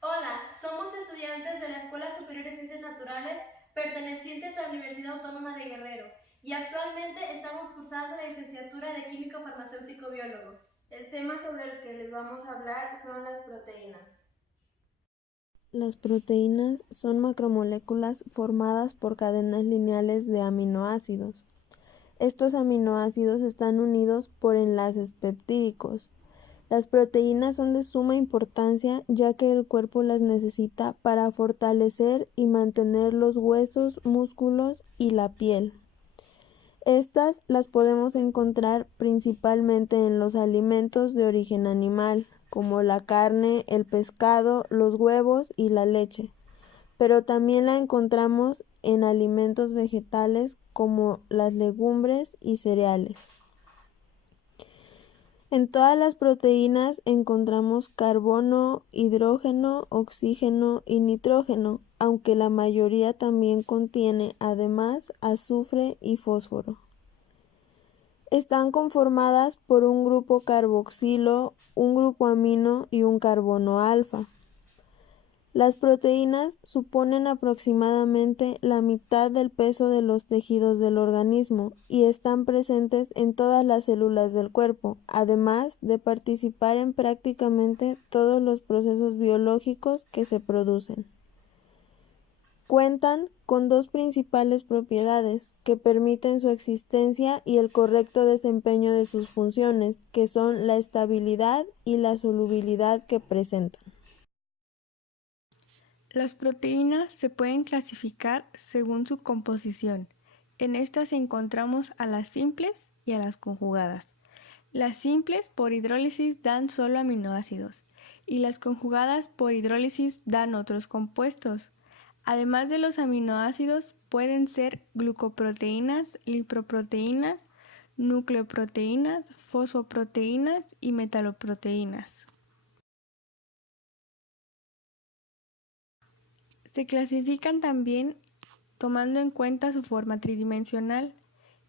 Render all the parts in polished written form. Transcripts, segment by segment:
Hola, somos estudiantes de la Escuela Superior de Ciencias Naturales pertenecientes a la Universidad Autónoma de Guerrero y actualmente estamos cursando la licenciatura de Químico Farmacéutico Biólogo. El tema sobre el que les vamos a hablar son las proteínas. Las proteínas son macromoléculas formadas por cadenas lineales de aminoácidos. Estos aminoácidos están unidos por enlaces peptídicos. Las proteínas son de suma importancia ya que el cuerpo las necesita para fortalecer y mantener los huesos, músculos y la piel. Estas las podemos encontrar principalmente en los alimentos de origen animal, como la carne, el pescado, los huevos y la leche, pero también la encontramos en alimentos vegetales como las legumbres y cereales. En todas las proteínas encontramos carbono, hidrógeno, oxígeno y nitrógeno, aunque la mayoría también contiene además azufre y fósforo. Están conformadas por un grupo carboxilo, un grupo amino y un carbono alfa. Las proteínas suponen aproximadamente la mitad del peso de los tejidos del organismo y están presentes en todas las células del cuerpo, además de participar en prácticamente todos los procesos biológicos que se producen. Cuentan con dos principales propiedades que permiten su existencia y el correcto desempeño de sus funciones, que son la estabilidad y la solubilidad que presentan. Las proteínas se pueden clasificar según su composición. En estas encontramos a las simples y a las conjugadas. Las simples por hidrólisis dan solo aminoácidos y las conjugadas por hidrólisis dan otros compuestos. Además de los aminoácidos, pueden ser glucoproteínas, lipoproteínas, nucleoproteínas, fosfoproteínas y metaloproteínas. Se clasifican también tomando en cuenta su forma tridimensional.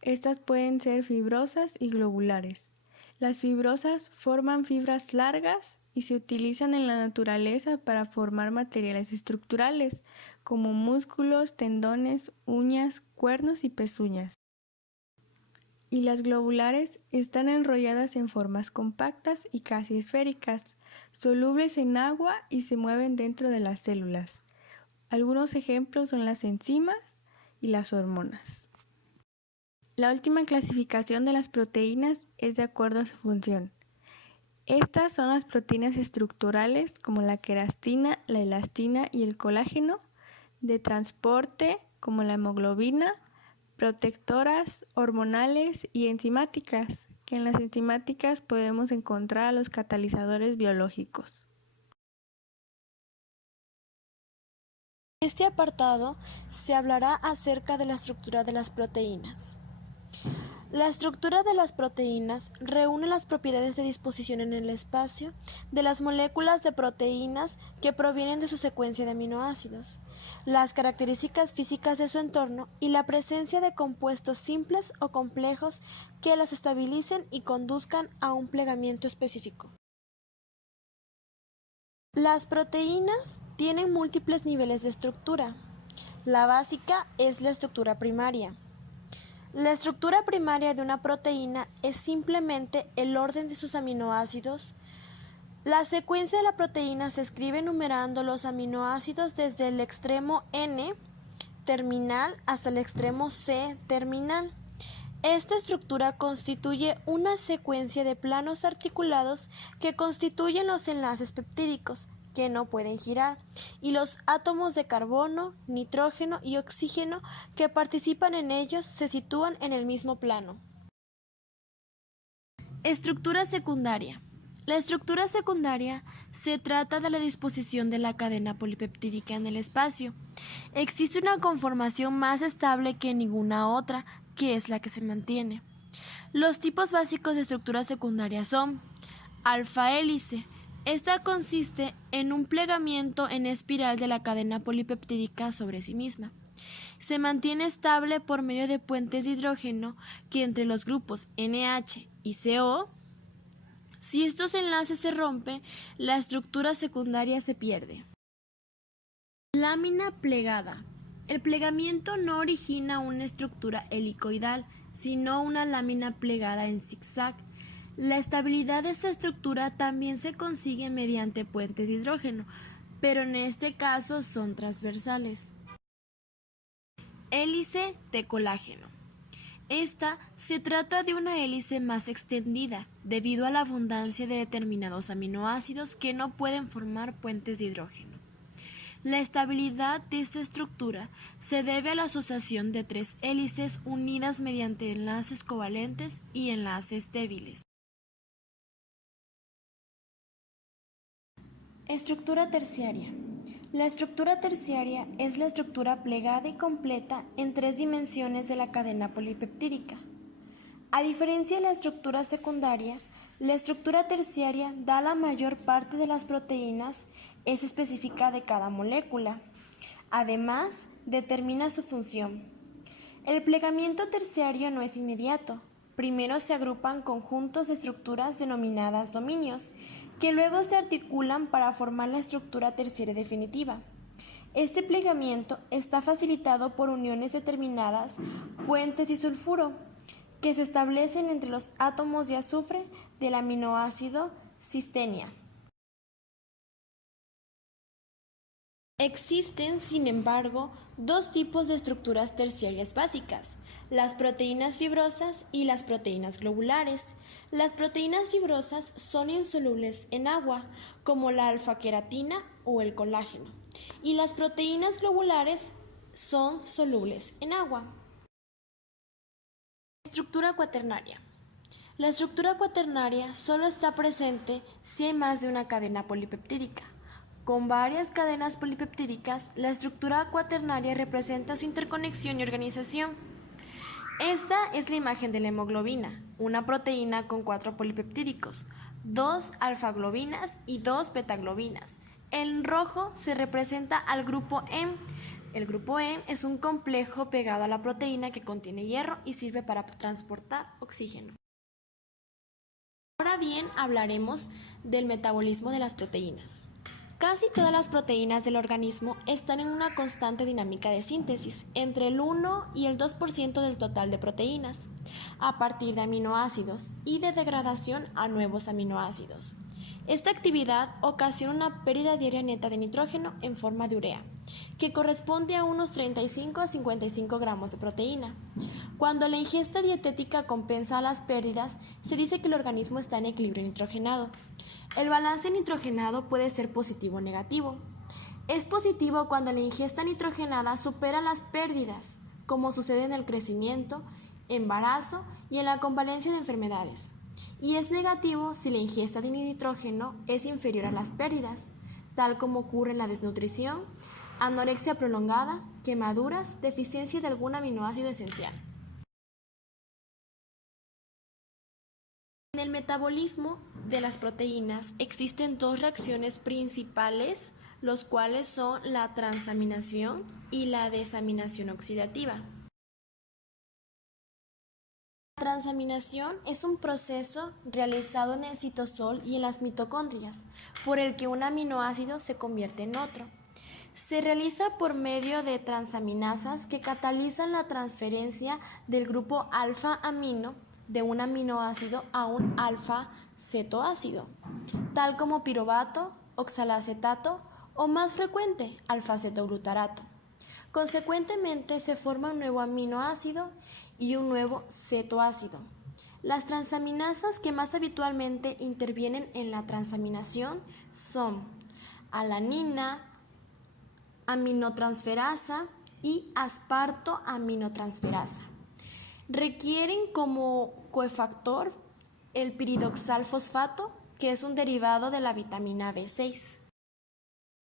Estas pueden ser fibrosas y globulares. Las fibrosas forman fibras largas y se utilizan en la naturaleza para formar materiales estructurales como músculos, tendones, uñas, cuernos y pezuñas. Y las globulares están enrolladas en formas compactas y casi esféricas, solubles en agua y se mueven dentro de las células. Algunos ejemplos son las enzimas y las hormonas. La última clasificación de las proteínas es de acuerdo a su función. Estas son las proteínas estructurales como la querastina, la elastina y el colágeno, de transporte como la hemoglobina, protectoras, hormonales y enzimáticas, que en las enzimáticas podemos encontrar a los catalizadores biológicos. En este apartado se hablará acerca de la estructura de las proteínas. La estructura de las proteínas reúne las propiedades de disposición en el espacio de las moléculas de proteínas que provienen de su secuencia de aminoácidos, las características físicas de su entorno y la presencia de compuestos simples o complejos que las estabilicen y conduzcan a un plegamiento específico. Las proteínas tienen múltiples niveles de estructura. La básica es la estructura primaria. La estructura primaria de una proteína es simplemente el orden de sus aminoácidos. La secuencia de la proteína se escribe numerando los aminoácidos desde el extremo N terminal hasta el extremo C terminal. Esta estructura constituye una secuencia de planos articulados que constituyen los enlaces peptídicos, que no pueden girar, y los átomos de carbono, nitrógeno y oxígeno que participan en ellos se sitúan en el mismo plano. Estructura secundaria. La estructura secundaria se trata de la disposición de la cadena polipeptídica en el espacio. Existe una conformación más estable que ninguna otra, que es la que se mantiene. Los tipos básicos de estructura secundaria son alfa-hélice. Esta consiste en un plegamiento en espiral de la cadena polipeptídica sobre sí misma. Se mantiene estable por medio de puentes de hidrógeno que entre los grupos NH y CO, si estos enlaces se rompen, la estructura secundaria se pierde. Lámina plegada. El plegamiento no origina una estructura helicoidal, sino una lámina plegada en zigzag. La estabilidad de esta estructura también se consigue mediante puentes de hidrógeno, pero en este caso son transversales. Hélice de colágeno. Esta se trata de una hélice más extendida, debido a la abundancia de determinados aminoácidos que no pueden formar puentes de hidrógeno. La estabilidad de esta estructura se debe a la asociación de tres hélices unidas mediante enlaces covalentes y enlaces débiles. Estructura terciaria. La estructura terciaria es la estructura plegada y completa en tres dimensiones de la cadena polipeptídica. A diferencia de la estructura secundaria, la estructura terciaria da la mayor parte de las proteínas, es específica de cada molécula. Además, determina su función. El plegamiento terciario no es inmediato. Primero se agrupan conjuntos de estructuras denominadas dominios, que luego se articulan para formar la estructura terciaria definitiva. Este plegamiento está facilitado por uniones determinadas, puentes disulfuro, que se establecen entre los átomos de azufre del aminoácido cisteína. Existen, sin embargo, dos tipos de estructuras terciarias básicas: las proteínas fibrosas y las proteínas globulares. Las proteínas fibrosas son insolubles en agua, como la alfa-queratina o el colágeno, y las proteínas globulares son solubles en agua. Estructura cuaternaria. La estructura cuaternaria solo está presente si hay más de una cadena polipeptídica. Con varias cadenas polipeptídicas, la estructura cuaternaria representa su interconexión y organización. Esta es la imagen de la hemoglobina, una proteína con 4 polipeptídicos, 2 alfaglobinas y 2 betaglobinas. En rojo se representa al grupo M. El grupo M es un complejo pegado a la proteína que contiene hierro y sirve para transportar oxígeno. Ahora bien, hablaremos del metabolismo de las proteínas. Casi todas las proteínas del organismo están en una constante dinámica de síntesis, entre el 1 y el 2% del total de proteínas, a partir de aminoácidos y de degradación a nuevos aminoácidos. Esta actividad ocasiona una pérdida diaria neta de nitrógeno en forma de urea, que corresponde a unos 35 a 55 gramos de proteína. Cuando la ingesta dietética compensa las pérdidas, se dice que el organismo está en equilibrio nitrogenado. El balance nitrogenado puede ser positivo o negativo. Es positivo cuando la ingesta nitrogenada supera las pérdidas, como sucede en el crecimiento, embarazo y en la convalencia de enfermedades. Y es negativo si la ingesta de nitrógeno es inferior a las pérdidas, tal como ocurre en la desnutrición, anorexia prolongada, quemaduras, deficiencia de algún aminoácido esencial. En el metabolismo de las proteínas existen dos reacciones principales, los cuales son la transaminación y la desaminación oxidativa. La transaminación es un proceso realizado en el citosol y en las mitocondrias, por el que un aminoácido se convierte en otro. Se realiza por medio de transaminasas que catalizan la transferencia del grupo alfa-amino de un aminoácido a un alfa-cetoácido, tal como piruvato, oxalacetato o, más frecuente, alfa-cetoglutarato. Consecuentemente, se forma un nuevo aminoácido y un nuevo cetoácido. Las transaminasas que más habitualmente intervienen en la transaminación son alanina, aminotransferasa y asparto aminotransferasa. Requieren como cofactor el piridoxal fosfato, que es un derivado de la vitamina B6.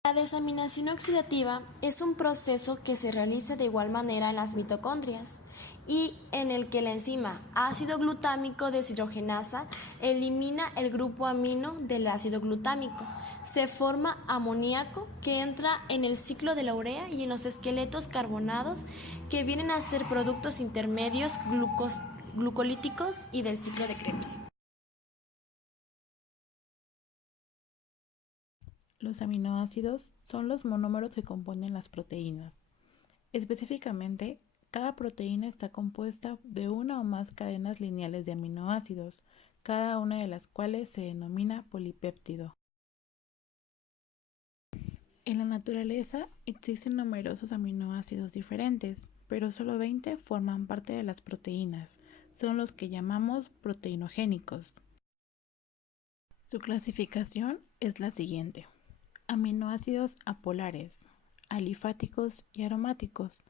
La desaminación oxidativa es un proceso que se realiza de igual manera en las mitocondrias y en el que la enzima ácido glutámico deshidrogenasa elimina el grupo amino del ácido glutámico. Se forma amoníaco que entra en el ciclo de la urea y en los esqueletos carbonados que vienen a ser productos intermedios glucolíticos y del ciclo de Krebs. Los aminoácidos son los monómeros que componen las proteínas. Específicamente, cada proteína está compuesta de una o más cadenas lineales de aminoácidos, cada una de las cuales se denomina polipéptido. En la naturaleza existen numerosos aminoácidos diferentes, pero solo 20 forman parte de las proteínas. Son los que llamamos proteinogénicos. Su clasificación es la siguiente: aminoácidos apolares, alifáticos y aromáticos.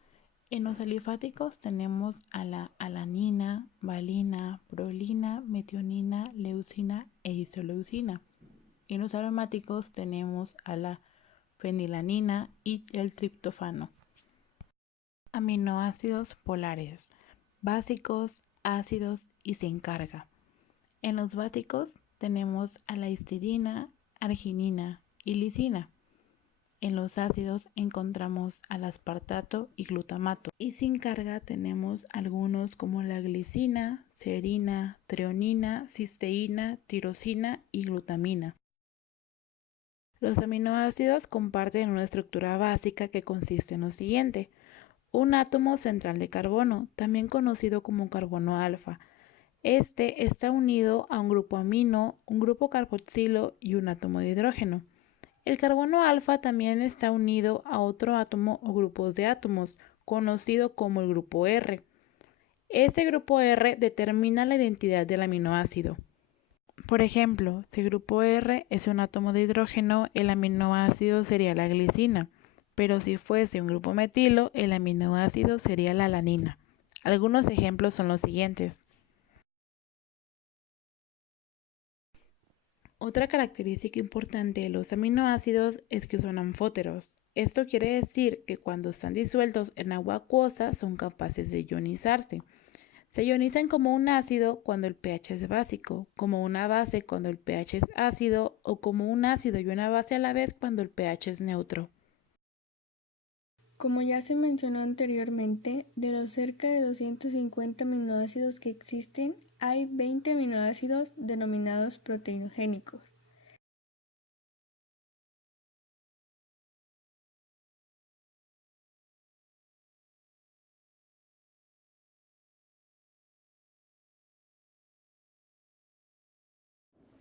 En los alifáticos tenemos a la alanina, valina, prolina, metionina, leucina e isoleucina. En los aromáticos tenemos a la fenilanina y el triptófano. Aminoácidos polares, básicos, ácidos y sin carga. En los básicos tenemos a la histidina, arginina y lisina. En los ácidos encontramos al aspartato y glutamato. Y sin carga tenemos algunos como la glicina, serina, treonina, cisteína, tirosina y glutamina. Los aminoácidos comparten una estructura básica que consiste en lo siguiente: un átomo central de carbono, también conocido como carbono alfa. Este está unido a un grupo amino, un grupo carboxilo y un átomo de hidrógeno. El carbono alfa también está unido a otro átomo o grupos de átomos, conocido como el grupo R. Este grupo R determina la identidad del aminoácido. Por ejemplo, si el grupo R es un átomo de hidrógeno, el aminoácido sería la glicina, pero si fuese un grupo metilo, el aminoácido sería la alanina. Algunos ejemplos son los siguientes. Otra característica importante de los aminoácidos es que son anfóteros. Esto quiere decir que cuando están disueltos en agua acuosa son capaces de ionizarse. Se ionizan como un ácido cuando el pH es básico, como una base cuando el pH es ácido o como un ácido y una base a la vez cuando el pH es neutro. Como ya se mencionó anteriormente, de los cerca de 250 aminoácidos que existen, hay 20 aminoácidos denominados proteinogénicos.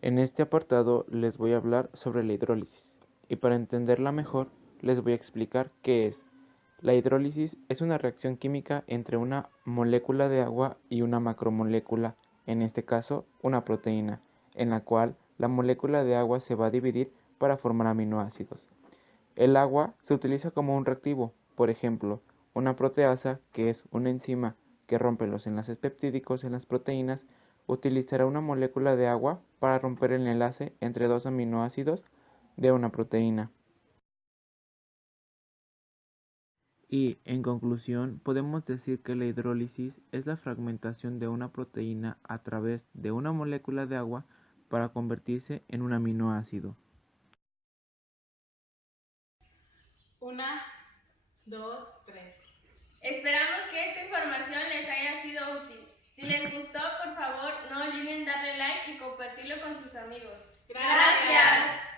En este apartado les voy a hablar sobre la hidrólisis y para entenderla mejor les voy a explicar qué es. La hidrólisis es una reacción química entre una molécula de agua y una macromolécula, en este caso una proteína, en la cual la molécula de agua se va a dividir para formar aminoácidos. El agua se utiliza como un reactivo, por ejemplo, una proteasa, que es una enzima que rompe los enlaces peptídicos en las proteínas, utilizará una molécula de agua para romper el enlace entre dos aminoácidos de una proteína. Y, en conclusión, podemos decir que la hidrólisis es la fragmentación de una proteína a través de una molécula de agua para convertirse en un aminoácido. 1, 2, 3. Esperamos que esta información les haya sido útil. Si les gustó, por favor, no olviden darle like y compartirlo con sus amigos. ¡Gracias!